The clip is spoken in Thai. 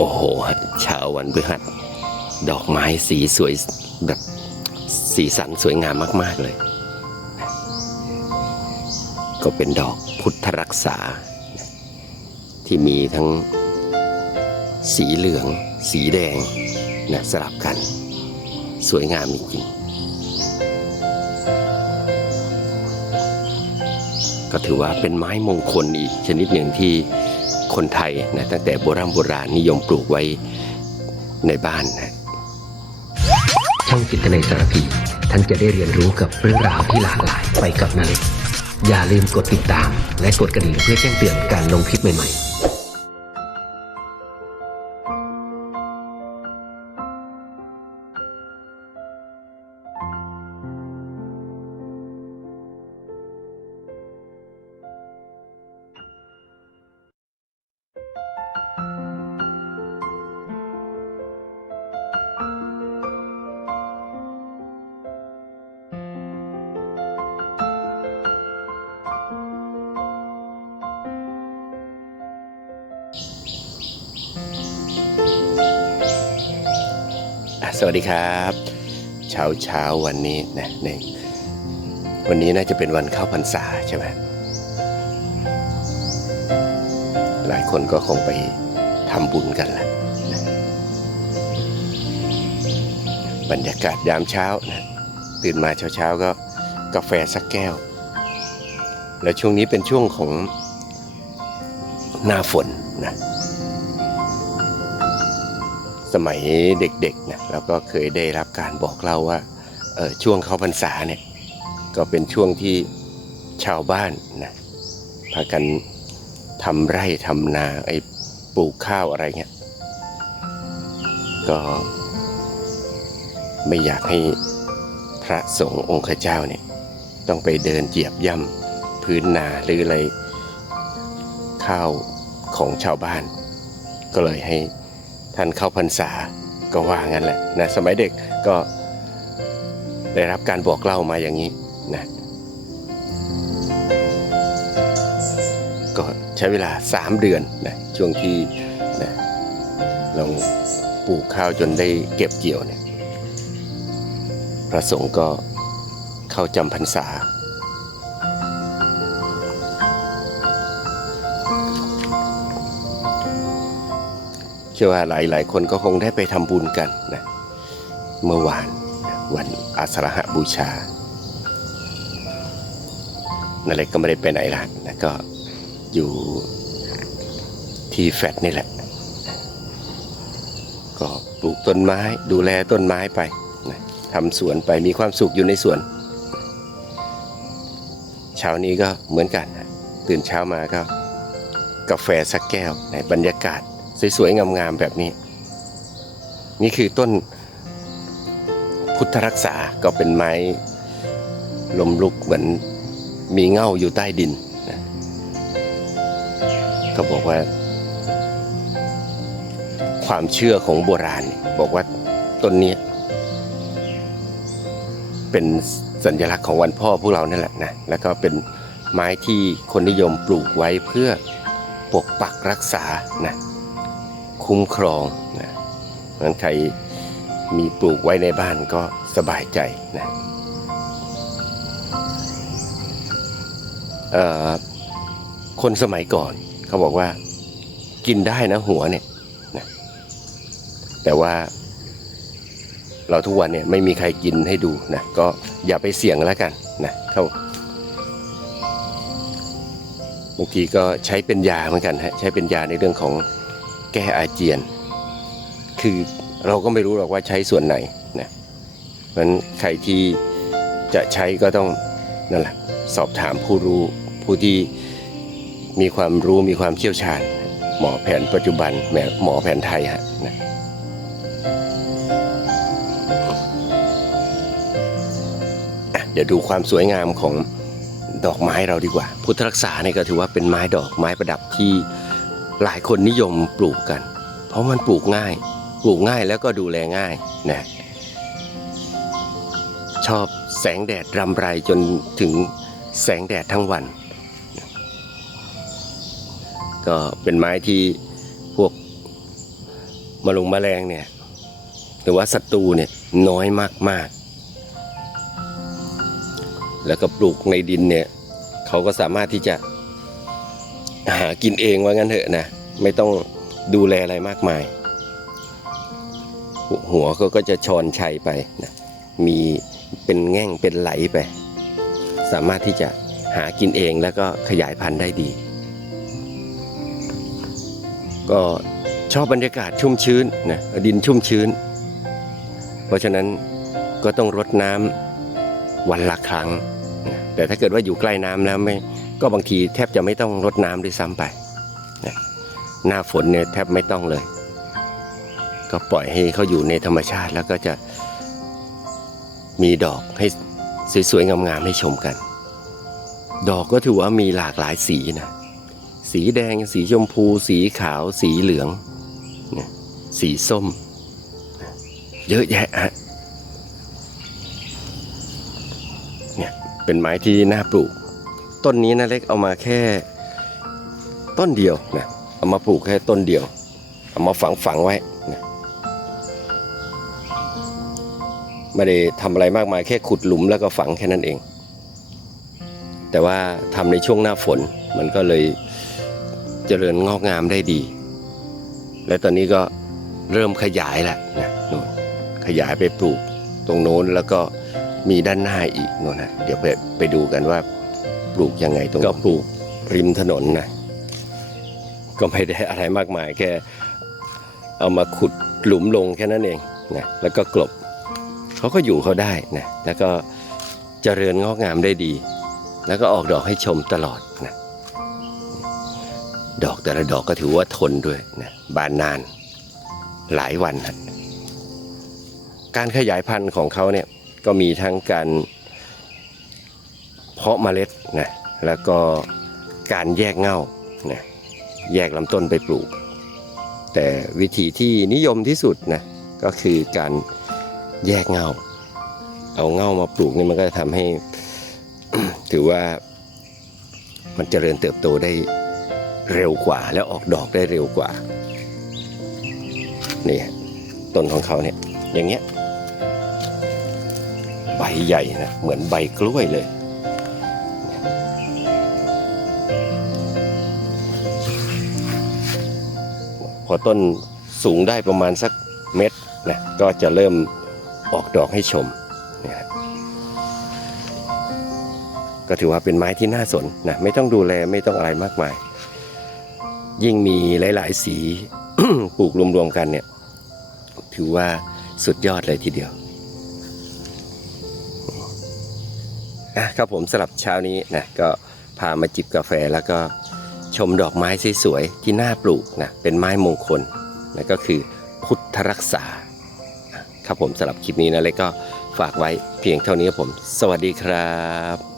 โอ้โหเช้าวันพฤหัสดอกไม้สีสวยแบบสีสันสวยงามมาก ๆเลย ก็เป็นดอกพุทธรักษา ที่มีทั้งสีเหลือง สีแดงนะสลับกัน สวยงามจริงๆก็ถือว่าเป็นไม้มงคลอีกชนิดหนึ่งที่ คนไทยนะตั้งแต่โบราณโบราณนิยมปลูกไว้ในบ้านนะช่องจิตในสารพีท่านจะได้เรียนรู้กับเรื่องราวที่หลากหลายไปกับนาเล็กอย่าลืมกดติดตาม และกดกระดิ่งเพื่อแจ้งเตือนการลงคลิปใหม่ๆ สวัสดีครับ เช้าเช้าวันนี้นะในวันนี้น่าจะเป็นวันเข้าพรรษาใช่ไหมหลายคนก็คงไปทำบุญกันแหละนะบรรยากาศยามเช้านะตื่นมาเช้าเช้าก็กาแฟสักแก้ว แล้วช่วงนี้เป็นช่วงของหน้าฝนนะ สมัยเด็กๆนะเราก็เคยได้รับการบอกเล่าว่าช่วงเข้าพรรษาเนี่ยก็เป็นช่วงที่ชาวบ้านนะพากันทำไร่ทำนาไอ้ปลูกข้าวอะไรเงี้ยก็ไม่อยากให้พระสงฆ์องค์ข้าเจ้าเนี่ยต้องไปเดินเหยียบย่ำพื้นนาหรืออะไรข้าวของชาวบ้าน ก็เลยให้ ท่านเข้าพรรษาก็ว่างั้นแหละนะสมัยเด็กก็ได้รับการบอกเล่ามาอย่างนี้นะก็ใช้เวลา 3 เดือนนะช่วงที่นะเราปลูกข้าวจนได้เก็บเกี่ยวเนี่ยพระสงฆ์ก็เข้าจำพรรษา ชื่อว่าหลาย ๆ คนก็คงได้ไปทำบุญกันนะเมื่อวานวันอาสาฬหบูชานั่นแหละก็ไม่ได้ไปไหนละนะก็อยู่ที่แฟดนี่แหละ ก็ปลูกต้นไม้ดูแลต้นไม้ไปนะทำสวนไปมีความสุขอยู่ในสวน เช้านี้ก็เหมือนกัน ตื่นเช้ามาก็กาแฟสักแก้วในบรรยากาศ สวยๆงามๆแบบนี้ นี่คือต้นพุทธรักษาก็เป็นไม้ลมลุกเหมือนมีเง่าอยู่ใต้ดินนะก็บอกว่า ความเชื่อของโบราณ บอกว่าต้นนี้ เป็นสัญลักษณ์ของวันพ่อพวกเรานั่นแหละนะแล้วก็เป็นไม้ที่คนนิยมปลูกไว้เพื่อปกปักรักษานะ คุ้มครองนะงั้นใครมีปลูกไว้ในบ้านก็สบายใจนะคนสมัยก่อนเขาบอกว่ากินได้นะหัวเนี่ยนะแต่ว่าเราทุกวันเนี่ยไม่มีใครกินให้ดูนะก็อย่าไปเสี่ยงแล้วกันนะเขาบางทีก็ใช้เป็นยาเหมือนกันฮะใช้เป็นยาในเรื่องของ แก้อาเจียน คือเราก็ไม่รู้หรอกว่าใช้ส่วนไหนนะเพราะฉะนั้นใครที่จะใช้ก็ต้องนั่นแหละสอบถามผู้รู้ผู้ที่มีความรู้มีความเชี่ยวชาญ หมอแผนปัจจุบันแหมหมอแผนไทยฮะนะอะเดี๋ยวดูความสวยงามของดอกไม้เราดีกว่า พุทธรักษาเนี่ยก็ถือว่าเป็นไม้ดอกไม้ประดับที่ หลายคนนิยมปลูกกัน เพราะมันปลูกง่าย ปลูกง่ายแล้วก็ดูแลง่ายนะชอบแสงแดดรำไรจนถึงแสงแดดทั้งวัน ก็เป็นไม้ที่พวกมาลงแมลงเนี่ยหรือว่าศัตรูเนี่ยน้อยมากๆ แล้วก็ปลูกในดินเนี่ยเขาก็สามารถที่จะ หากินเองว่างั้นเถอะนะ ไม่ต้องดูแลอะไรมากมาย หัวเขาก็จะชอนชัยไปนะมีเป็นแง่งเป็นไหลไป สามารถที่จะหากินเองแล้วก็ขยายพันธุ์ได้ดี ก็ชอบบรรยากาศชุ่มชื้นนะดินชุ่มชื้น เพราะฉะนั้นก็ต้องรดน้ำวันละครั้ง แต่ถ้าเกิดว่าอยู่ใกล้น้ำแล้วไม่ ก็บางทีแทบจะไม่ต้องรดน้ำด้วยซ้ำไปนะหน้าฝนเนี่ยแทบไม่ต้องเลย ก็ปล่อยให้เขาอยู่ในธรรมชาติแล้วก็จะมีดอกให้สวยๆงามๆให้ชมกัน ดอกก็ถือว่ามีหลากหลายสีนะสีแดงสีชมพู สีขาว สีเหลือง สีส้ม เยอะแยะฮะเนี่ยเป็นไม้ที่น่าปลูก ต้นนี้นะเล็กเอามาแค่ ต้นเดียวนะเอามาปลูกแค่ต้นเดียว เอามาฝังฝังไว้นะไม่ได้ทำอะไรมากมายแค่ขุดหลุมแล้วก็ฝังแค่นั้นเอง แต่ว่าทำในช่วงหน้าฝนมันก็เลยเจริญงอกงามได้ดี และตอนนี้ก็เริ่มขยายแล้วนะนู่นขยายไปปลูกตรงโน้นแล้วก็มีด้านหน้าอีกนู่นนะเดี๋ยวไปไปดูกันว่า ลูกยังไงตรงก็ปลูกริมถนนนะก็ไม่ได้อะไรมากมายแค่เอามาขุดหลุมลงแค่นั้นเองนะแล้วก็กลบเขาก็อยู่เขาได้นะแล้วก็เจริญงอกงามได้ดี แล้วก็ออกดอกให้ชมตลอดนะดอกแต่ละดอกก็ถือว่าทนด้วยนะบานนานหลายวันนะการขยายพันธุ์ของเขาเนี่ยก็มีทั้งการ เพาะเมล็ดนะแล้วก็การแยกเง่านะแยกลำต้นไปปลูก แต่วิธีที่นิยมที่สุดนะก็คือการแยกเง่า เอาเง่ามาปลูกนี่มันก็จะทำให้ถือว่ามันเจริญเติบโตได้เร็วกว่า แล้วออกดอกได้เร็วกว่านี่ต้นของเขาเนี่ยอย่างเงี้ยใบใหญ่นะเหมือนใบกล้วยเลย พอต้นสูงได้ประมาณสักเม็ดนะก็จะเริ่มออกดอกให้ชมนะก็ถือว่าเป็นไม้ที่น่าสนนะไม่ต้องดูแลไม่ต้องอะไรมากมาย ยิ่งมีหลาย ๆ สีปลูกรวม ๆ กันเนี่ยถือว่าสุดยอดเลยทีเดียวอะครับผมสำหรับเช้านี้นะก็พามาจิบกาแฟแล้วก็ ชมดอกไม้สวยๆที่น่าปลูกนะเป็นไม้มงคลนะก็คือพุทธรักษา ครับผมสำหรับคลิปนี้นะเล็กก็ฝากไว้เพียงเท่านี้ผม สวัสดีครับ